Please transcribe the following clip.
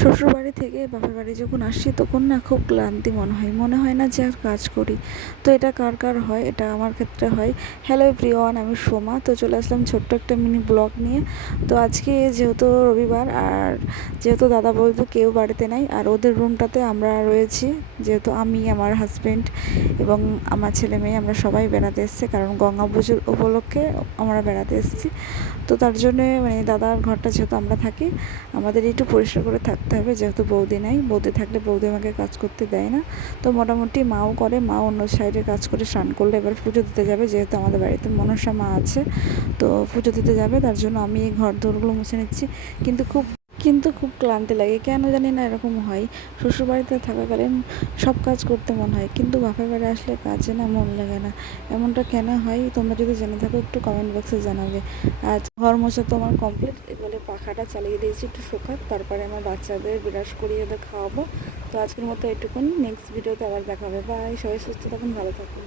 শ্বশুরবাড়ি থেকে বাপের বাড়ি যখন আসি তখন না খুব ক্লান্তি মনে হয় না যে আর কাজ করি। তো এটা কার কার হয়, এটা আমার ক্ষেত্রে হয়। হ্যালো এভরিওয়ান, আমি সোমা। তো চলে আসলাম ছোট্ট একটা মিনি ব্লগ নিয়ে। তো আজকে যেহেতু রবিবার, আর যেহেতু দাদা বৌদি কেউ বাড়িতে নাই, আর ওদের রুমটাতে আমরা রয়েছি, যেহেতু আমি, আমার হাজব্যান্ড এবং আমার ছেলে মেয়ে আমরা সবাই বেড়াতে এসেছি, কারণ গঙ্গা পুজোর উপলক্ষে আমরা বেড়াতে এসেছি। তো তার জন্যে দাদার ঘরটা যেহেতু আমরা থাকি, আমাদের একটু পরিষ্কার করে থাকতে হবে, যেহেতু বৌদি নাই। বৌদি থাকলে বৌদি আমাকে কাজ করতে দেয় না। তো মোটামুটি মাও করে, মা অন্য সাইডে কাজ করে স্নান করলে এবার পুজো দিতে যাবে, যেহেতু আমাদের বাড়িতে মনসা মা আছে। তো পুজো দিতে যাবে, তার জন্য আমি এই ঘর দোরগুলো মুছে নিচ্ছি। কিন্তু খুব ক্লান্তি লাগে, কেন জানি না এরকম হয়। শ্বশুরবাড়িতে থাকাকালীন সব কাজ করতে মন হয়, কিন্তু বাপের বাড়ি আসলে কাজে না মন লাগে না। এমনটা কেন হয়, তোমরা যদি জেনে থাকো একটু কমেন্ট বক্সে জানাবে। আর ঘর মোছা তো আমার কমপ্লিট, এগুলো পাখাটা চালিয়ে দিয়েছি একটু শোকাক, তারপরে আমার বাচ্চাদের বিরাস করিয়ে ওদের খাওয়াবো। তো আজকের মতো এটুকুন, নেক্সট ভিডিওতে আবার দেখা হবে। বাই, সবাই সুস্থ থাকুন, ভালো থাকুন।